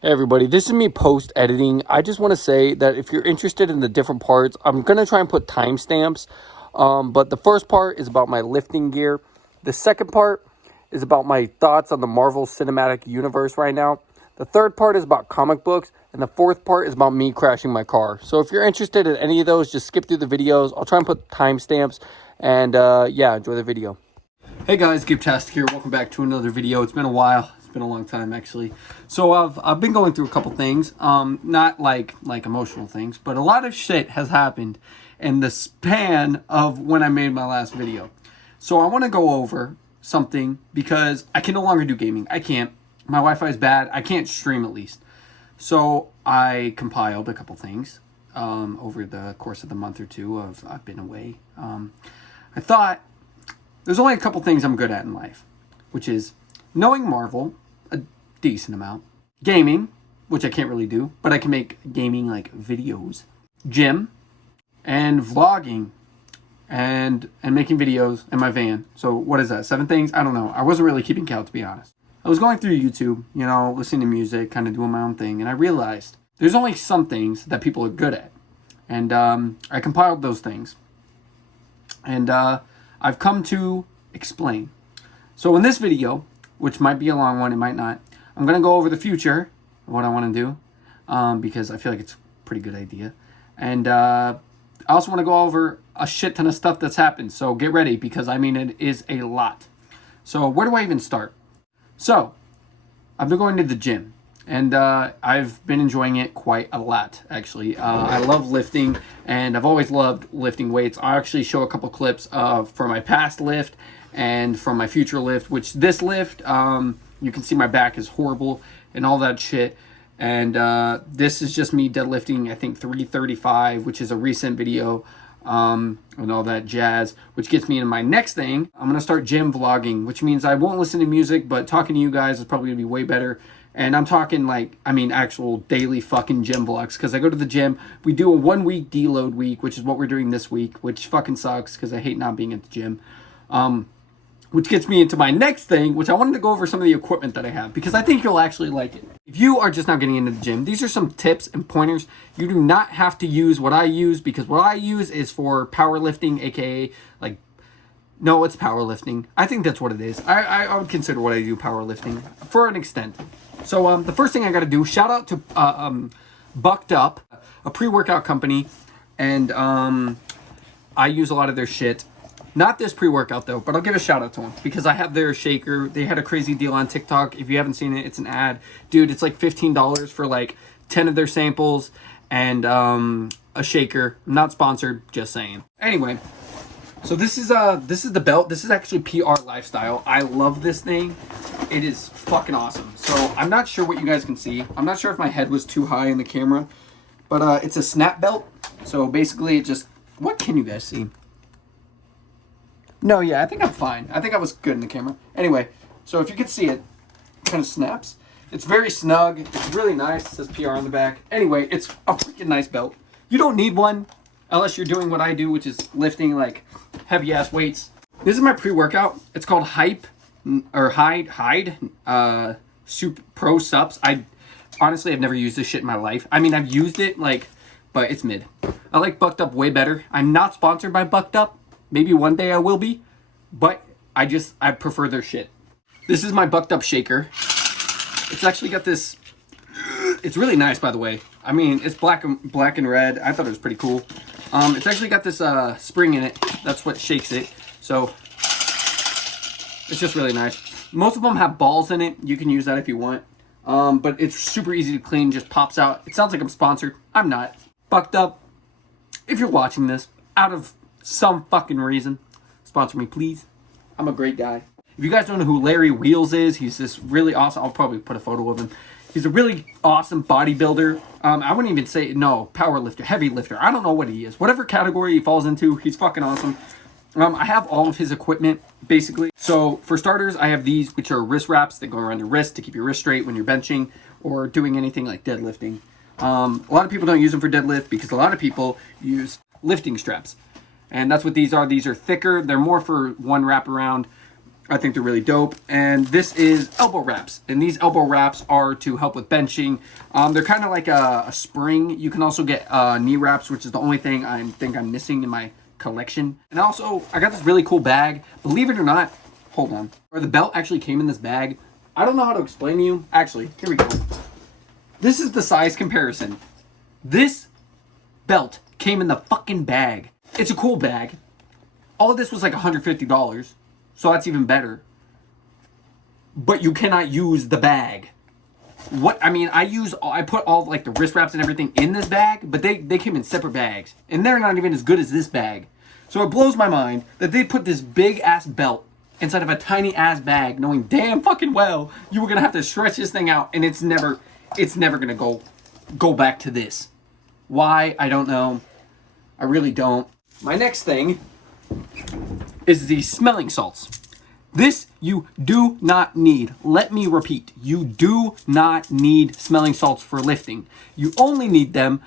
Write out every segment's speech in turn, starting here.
Hey everybody, this is me post editing. I just want to say that if you're interested in the different parts, I'm going to try and put timestamps. But the first part is about my lifting gear. The second part is about my thoughts on the Marvel Cinematic Universe right now. The third part is about comic books. And the fourth part is about me crashing my car. So if you're interested in any of those, just skip through the videos. I'll try and put timestamps. And yeah, enjoy the video. Hey guys, Gibtastic here. Welcome back to another video. It's been a while. It's been a long time actually. So I've been going through a couple things. Not like emotional things, but a lot of shit has happened in the span of when I made my last video. So I want to go over something because I can no longer do gaming. I can't. My Wi-Fi is bad. I can't stream at least. So I compiled a couple things over the course of the month or two of I've been away. I thought there's only a couple things I'm good at in life, which is knowing Marvel a decent amount, gaming, which I can't really do, but I can make gaming like videos, gym, and vlogging, and making videos in my van. So what is that? 7 things? I don't know. I wasn't really keeping count, to be honest. I was going through YouTube, you know, listening to music, kind of doing my own thing, and I realized there's only some things that people are good at. And I compiled those things. And I've come to explain. So in this video, which might be a long one, it might not, I'm going to go over the future of what I want to do because I feel like it's a pretty good idea. And I also want to go over a shit ton of stuff that's happened. So get ready because, I mean, it is a lot. So where do I even start? So I've been going to the gym. And I've been enjoying it quite a lot, actually. I love lifting, and I've always loved lifting weights. I'll actually show a couple clips for my past lift and from my future lift, which this lift, you can see my back is horrible and all that shit. And this is just me deadlifting, I think, 335, which is a recent video, and all that jazz, which gets me into my next thing. I'm going to start gym vlogging, which means I won't listen to music, but talking to you guys is probably going to be way better. And I'm talking like, I mean, actual daily fucking gym vlogs. Because I go to the gym. We do a 1-week deload week, which is what we're doing this week. Which fucking sucks because I hate not being at the gym. Which gets me into my next thing, which I wanted to go over some of the equipment that I have. Because I think you'll actually like it. If you are just now getting into the gym, these are some tips and pointers. You do not have to use what I use. Because what I use is for powerlifting, aka like... No, it's powerlifting. I think that's what it is. I would consider what I do powerlifting for an extent. So the first thing I got to do, shout out to Bucked Up, a pre-workout company, and I use a lot of their shit. Not this pre-workout though, but I'll give a shout out to them because I have their shaker. They had a crazy deal on TikTok. If you haven't seen it, it's an ad. Dude, it's like $15 for like 10 of their samples and a shaker. Not sponsored, just saying. Anyway, so this is the belt. This is actually PR Lifestyle. I love this thing. It is fucking awesome. So I'm not sure what you guys can see. I'm not sure if my head was too high in the camera, but it's a snap belt. So basically it just, what can you guys see? No, yeah, I think I'm fine. I think I was good in the camera. Anyway, so if you can see it, kind of snaps. It's very snug. It's really nice. It says PR on the back. Anyway, it's a freaking nice belt. You don't need one unless you're doing what I do, which is lifting like heavy ass weights. This is my pre-workout. It's called Hyde Super Pro Sups. I honestly have never used this shit in my life. I mean, I've used it like, but it's mid. I like Bucked Up way better. I'm not sponsored by Bucked Up. Maybe one day I will be, but I prefer their shit. This is my Bucked Up shaker. It's actually got this. It's really nice, by the way. I mean, it's black and red. I thought it was pretty cool. It's actually got this spring in it. That's what shakes it. So it's just really nice. Most of them have balls in it. You can use that if you want. But it's super easy to clean. Just pops out. It sounds like I'm sponsored. I'm not. Bucked Up. If you're watching this, out of some fucking reason, sponsor me, please. I'm a great guy. If you guys don't know who Larry Wheels is, he's this really awesome. I'll probably put a photo of him. He's a really awesome bodybuilder. I wouldn't even say, no, power lifter, heavy lifter. I don't know what he is. Whatever category he falls into, he's fucking awesome. I have all of his equipment, basically. So, for starters, I have these, which are wrist wraps that go around your wrist to keep your wrist straight when you're benching or doing anything like deadlifting. A lot of people don't use them for deadlift because a lot of people use lifting straps. And that's what these are. These are thicker. They're more for one wrap around. I think they're really dope. And this is elbow wraps. And these elbow wraps are to help with benching. They're kind of like a spring. You can also get knee wraps, which is the only thing I think I'm missing in my collection. And also, I got this really cool bag. Believe it or not, hold on. Or the belt actually came in this bag. I don't know how to explain to you. Actually, here we go. This is the size comparison. This belt came in the fucking bag. It's a cool bag. All of this was like $150. So that's even better. But you cannot use the bag. What I mean, I put all like the wrist wraps and everything in this bag, but they came in separate bags. And they're not even as good as this bag. So it blows my mind that they put this big ass belt inside of a tiny ass bag, knowing damn fucking well you were gonna have to stretch this thing out, and it's never gonna go back to this. Why? I don't know. I really don't. My next thing is the smelling salts. This you do not need. Let me repeat. You do not need smelling salts for lifting. You only need them.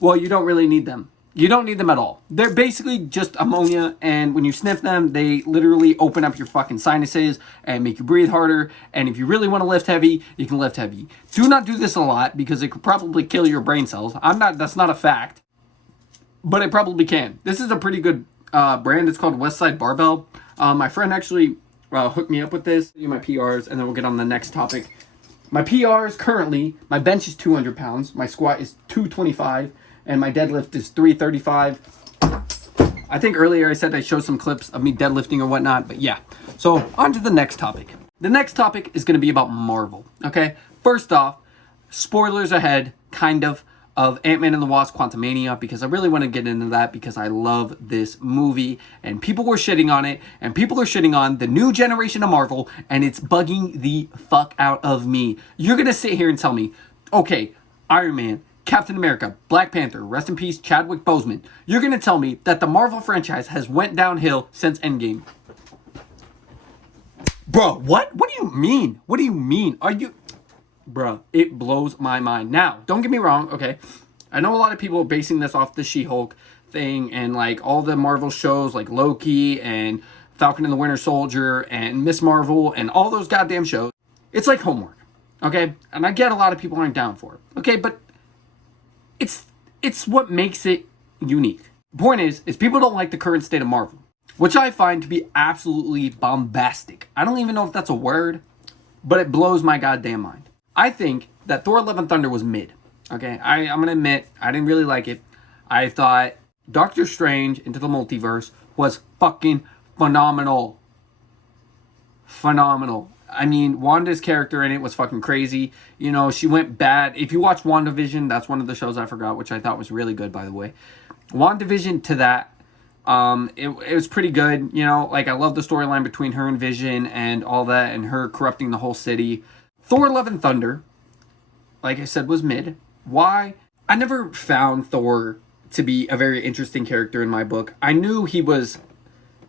Well, you don't really need them. You don't need them at all. They're basically just ammonia, and when you sniff them, they literally open up your fucking sinuses and make you breathe harder. And if you really want to lift heavy, you can lift heavy. Do not do this a lot because it could probably kill your brain cells. That's not a fact, but it probably can. This is a pretty good brand. It's called Westside Barbell. My friend actually hooked me up with this. Do my PRs, and then we'll get on the next topic. My PRs currently, my bench is 200 pounds, my squat is 225, and my deadlift is 335. I think earlier I said I showed some clips of me deadlifting or whatnot, but yeah. So on to the next topic. The next topic is going to be about Marvel. Okay, first off, spoilers ahead, kind of Ant-Man and the Wasp: Quantumania, because I really want to get into that because I love this movie and people were shitting on it, and people are shitting on the new generation of Marvel, and it's bugging the fuck out of me. You're going to sit here and tell me, okay, Iron Man, Captain America, Black Panther, rest in peace, Chadwick Boseman. You're going to tell me that the Marvel franchise has went downhill since Endgame. Bro, what? What do you mean? What do you mean? Are you... Bruh, it blows my mind. Now, don't get me wrong, okay? I know a lot of people are basing this off the She-Hulk thing and like all the Marvel shows like Loki and Falcon and the Winter Soldier and Miss Marvel and all those goddamn shows. It's like homework, okay? And I get a lot of people aren't down for it, okay? But it's what makes it unique. The point is people don't like the current state of Marvel, which I find to be absolutely bombastic. I don't even know if that's a word, but it blows my goddamn mind. I think that Thor: Love and Thunder was mid. Okay, I'm going to admit, I didn't really like it. I thought Doctor Strange Into the Multiverse was fucking phenomenal. Phenomenal. I mean, Wanda's character in it was fucking crazy. You know, she went bad. If you watch WandaVision, that's one of the shows I forgot, which I thought was really good, by the way. WandaVision to that, it was pretty good. You know, like I love the storyline between her and Vision and all that, and her corrupting the whole city. Thor: Love and Thunder, like I said, was mid. Why? I never found Thor to be a very interesting character in my book. I knew he was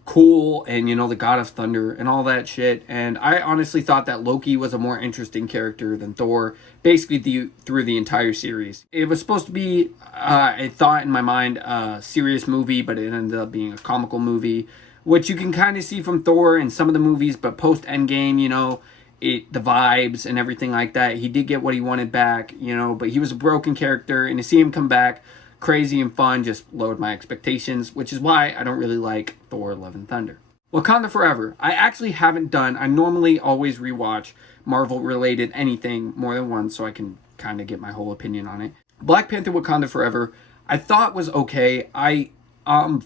cool and, you know, the god of thunder and all that shit. And I honestly thought that Loki was a more interesting character than Thor, basically through the entire series. It was supposed to be, I thought in my mind, a serious movie, but it ended up being a comical movie, which you can kind of see from Thor in some of the movies, but post-Endgame, you know, the vibes and everything like that. He did get what he wanted back, you know, but he was a broken character, and to see him come back crazy and fun just lowered my expectations, which is why I don't really like Thor: Love and Thunder. Wakanda Forever. I actually haven't done, I normally always rewatch Marvel related anything more than once so I can kind of get my whole opinion on it. Black Panther: Wakanda Forever, I thought was okay. I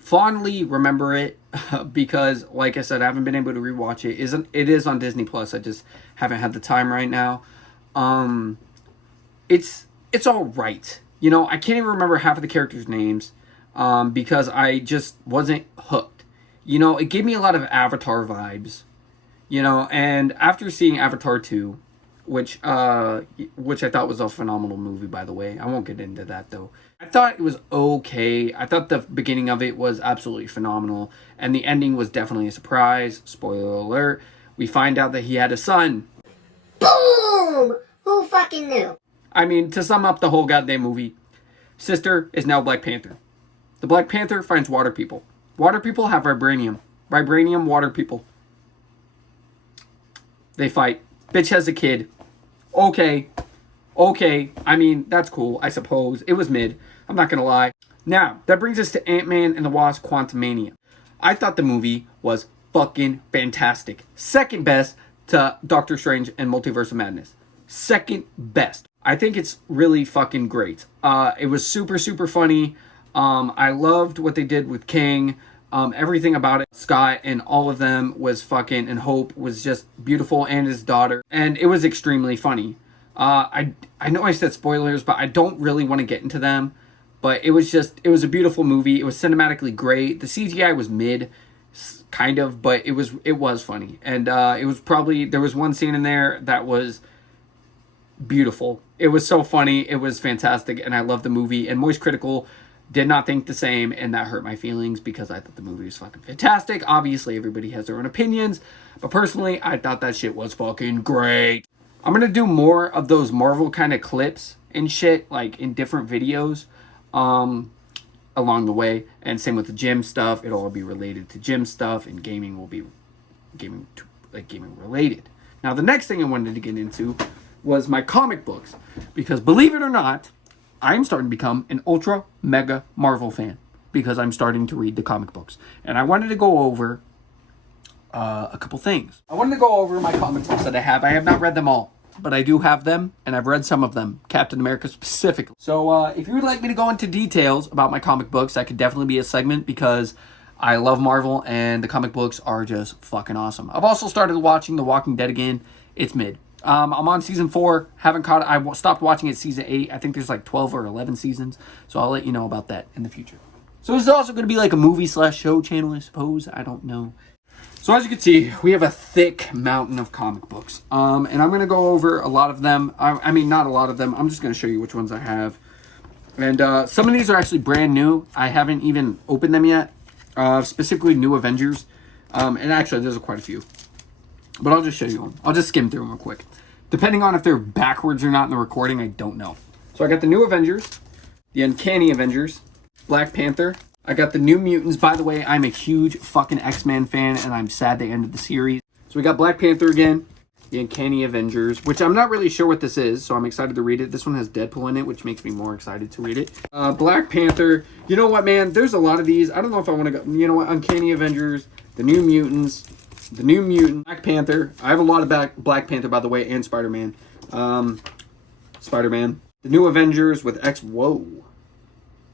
fondly remember it because, like I said, I haven't been able to rewatch it. It is on Disney Plus. I just haven't had the time right now. It's all right. You know, I can't even remember half of the characters' names because I just wasn't hooked. You know, it gave me a lot of Avatar vibes. You know, and after seeing Avatar 2, which I thought was a phenomenal movie, by the way. I won't get into that, though. I thought it was okay. I thought the beginning of it was absolutely phenomenal. And the ending was definitely a surprise. Spoiler alert. We find out that he had a son. Boom! Who fucking knew? I mean, to sum up the whole goddamn movie, sister is now Black Panther. The Black Panther finds water people. Water people have vibranium. Vibranium, water people. They fight. Bitch has a kid. Okay. I mean, that's cool, I suppose. It was mid. I'm not gonna lie. Now, that brings us to Ant-Man and the Wasp: Quantumania. I thought the movie was fucking fantastic. Second best to Doctor Strange and Multiverse of Madness. Second best. I think it's really fucking great. It was super, super funny. I loved what they did with King. Everything about it, Scott and all of them was fucking, and Hope was just beautiful, and his daughter. And it was extremely funny. I know I said spoilers, but I don't really want to get into them. But it was a beautiful movie. It was cinematically great. The CGI was mid, kind of, but it was funny. And it was probably, there was one scene in there that was beautiful. It was so funny. It was fantastic, and I loved the movie. And Moist Critical did not think the same, and that hurt my feelings because I thought the movie was fucking fantastic. Obviously, everybody has their own opinions, but personally, I thought that shit was fucking great. I'm gonna do more of those Marvel kind of clips and shit, like in different videos, along the way. And same with the gym stuff. It'll all be related to gym stuff, and gaming will be gaming related. Now, the next thing I wanted to get into was my comic books, because believe it or not, I'm starting to become an ultra mega Marvel fan because I'm starting to read the comic books. And I wanted to go over a couple things. I wanted to go over my comic books that I have. I have not read them all, but I do have them, and I've read some of them, Captain America specifically. So if you would like me to go into details about my comic books, that could definitely be a segment, because I love Marvel, and the comic books are just fucking awesome. I've also started watching The Walking Dead again. It's mid. I'm on season 4. Haven't caught it. I stopped watching it season 8. I think there's like 12 or 11 seasons. So I'll let you know about that in the future. So this is also going to be like a movie/show channel, I suppose. I don't know. So as you can see, we have a thick mountain of comic books. And I'm going to go over a lot of them. I mean, not a lot of them. I'm just going to show you which ones I have. And some of these are actually brand new. I haven't even opened them yet. Specifically New Avengers. And actually, there's quite a few. But I'll just show you them. I'll just skim through them real quick. Depending on if they're backwards or not in the recording, I don't know. So I got the New Avengers, the Uncanny Avengers, Black Panther. I got the New Mutants. By the way, I'm a huge fucking X-Men fan, and I'm sad they ended the series. So we got Black Panther again, the Uncanny Avengers, which I'm not really sure what this is, so I'm excited to read it. This one has Deadpool in it, which makes me more excited to read it. Black Panther. You know what, man? There's a lot of these. I don't know if I want to go... You know what? Uncanny Avengers, the New Mutants... The New Mutant, Black Panther. I have a lot of Black Panther, by the way, and Spider-Man. Spider-Man. The New Avengers with X. Whoa.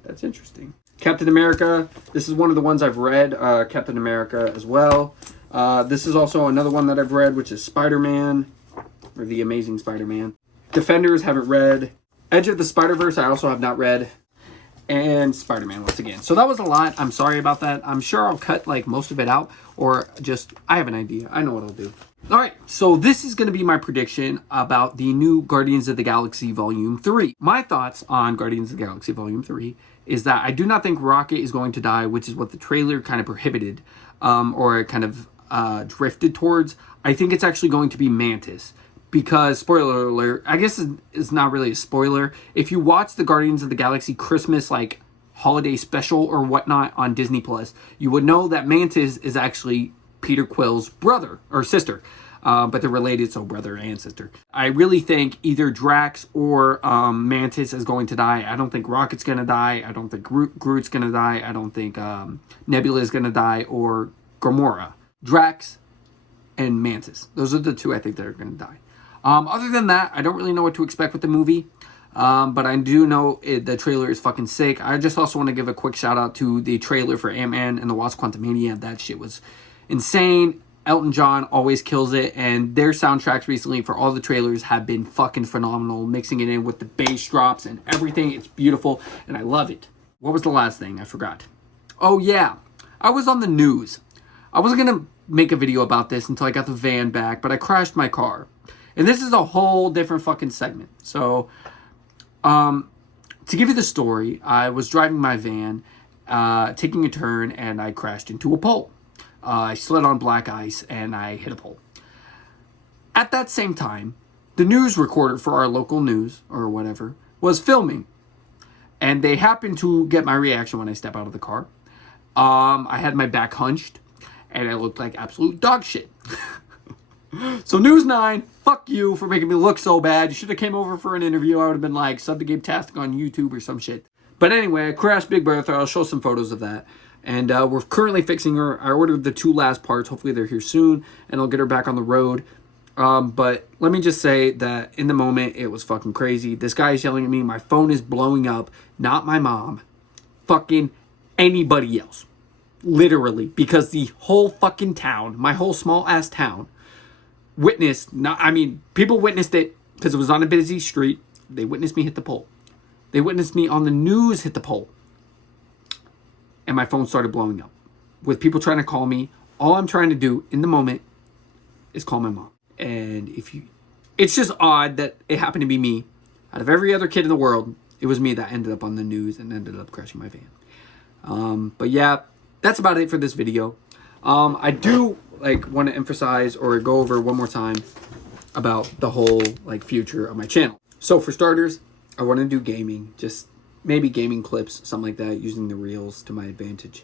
That's interesting. Captain America. This is one of the ones I've read. Captain America as well. This is also another one that I've read, which is Spider-Man. Or The Amazing Spider-Man. Defenders, haven't read. Edge of the Spider-Verse, I also have not read. And Spider-Man once again. So that was a lot. I'm sorry about that. I'm sure I'll cut like most of it out, or just, I have an idea. I know what I'll do. All right, so this is going to be my prediction about the new Guardians of the Galaxy Volume 3. My thoughts on Guardians of the Galaxy Volume 3 is that I do not think Rocket is going to die, which is what the trailer kind of prohibited, or kind of drifted towards. I think it's actually going to be Mantis. Because, spoiler alert, I guess it's not really a spoiler. If you watch the Guardians of the Galaxy Christmas, like, holiday special or whatnot on Disney Plus, you would know that Mantis is actually Peter Quill's brother or sister. But they're related, so brother and sister. I really think either Drax or Mantis is going to die. I don't think Rocket's going to die. I don't think Groot's going to die. I don't think Nebula is going to die, or Gamora. Drax and Mantis. Those are the two I think that are going to die. Other than that, I don't really know what to expect with the movie. But I do know the trailer is fucking sick. I just also want to give a quick shout out to the trailer for Ant-Man and the Wasp: Quantumania. That shit was insane. Elton John always kills it. And their soundtracks recently for all the trailers have been fucking phenomenal. Mixing it in with the bass drops and everything. It's beautiful. And I love it. What was the last thing? I forgot. Oh, yeah. I was on the news. I wasn't going to make a video about this until I got the van back. But I crashed my car. And this is a whole different fucking segment. So, to give you the story, I was driving my van, taking a turn, and I crashed into a pole. I slid on black ice, and I hit a pole. At that same time, the news recorder for our local news, or whatever, was filming. And they happened to get my reaction when I step out of the car. I had my back hunched, and I looked like absolute dog shit. So News 9, fuck you for making me look so bad. You should have came over for an interview. I would have been like, sub to Gabe Tastic on YouTube or some shit. But anyway, I crashed Big Bertha. I'll show some photos of that. And we're currently fixing her. I ordered the 2 last parts. Hopefully they're here soon. And I'll get her back on the road. But let me just say that in the moment, it was fucking crazy. This guy is yelling at me. My phone is blowing up. Not my mom. Fucking anybody else. Literally. Because the whole fucking town, my whole small ass town, witnessed, people witnessed it because it was on a busy street. They witnessed me hit the pole. They witnessed me on the news hit the pole. And my phone started blowing up with people trying to call me. All I'm trying to do in the moment is call my mom. And it's just odd that it happened to be me. Out of every other kid in the world, it was me that ended up on the news and ended up crashing my van. But yeah, that's about it for this video. I do want to emphasize or go over one more time about the whole future of my channel. So for starters, I want to do gaming, just maybe gaming clips, something like that, using the reels to my advantage.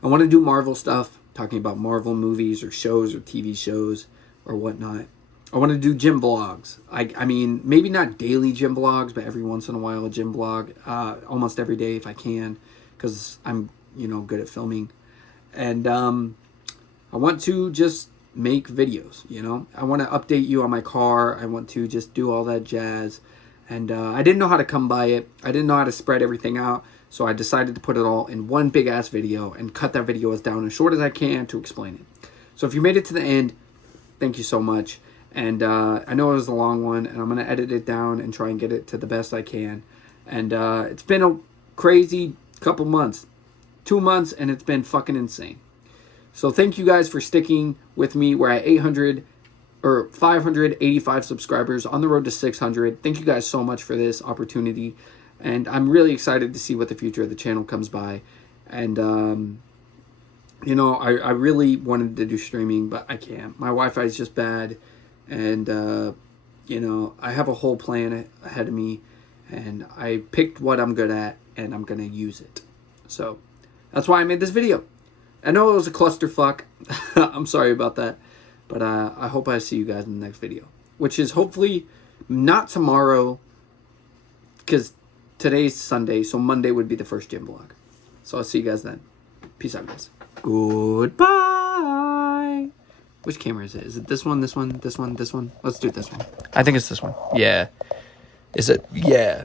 I want to do Marvel stuff, talking about Marvel movies or shows or TV shows or whatnot. I want to do gym vlogs. I mean, maybe not daily gym vlogs, but every once in a while a gym vlog, almost every day if I can, because I'm, good at filming. And I want to just make videos, I want to update you on my car. I want to just do all that jazz. And I didn't know how to come by it. I didn't know how to spread everything out. So I decided to put it all in one big ass video and cut that video as down as short as I can to explain it. So if you made it to the end, thank you so much. And I know it was a long one, and I'm going to edit it down and try and get it to the best I can. And it's been a crazy couple months. 2 months, and it's been fucking insane. So thank you guys for sticking with me. We're at 585 subscribers, on the road to 600. Thank you guys so much for this opportunity. And I'm really excited to see what the future of the channel comes by. And, I really wanted to do streaming, but I can't. My Wi-Fi is just bad. And, I have a whole plan ahead of me. And I picked what I'm good at, and I'm going to use it. So that's why I made this video. I know it was a clusterfuck. I'm sorry about that. But I hope I see you guys in the next video. Which is hopefully not tomorrow, because today's Sunday, so Monday would be the first gym vlog. So I'll see you guys then. Peace out, guys. Goodbye. Which camera is it? Is it this one, this one, this one, this one? Let's do this one. I think it's this one. Yeah. Is it? Yeah.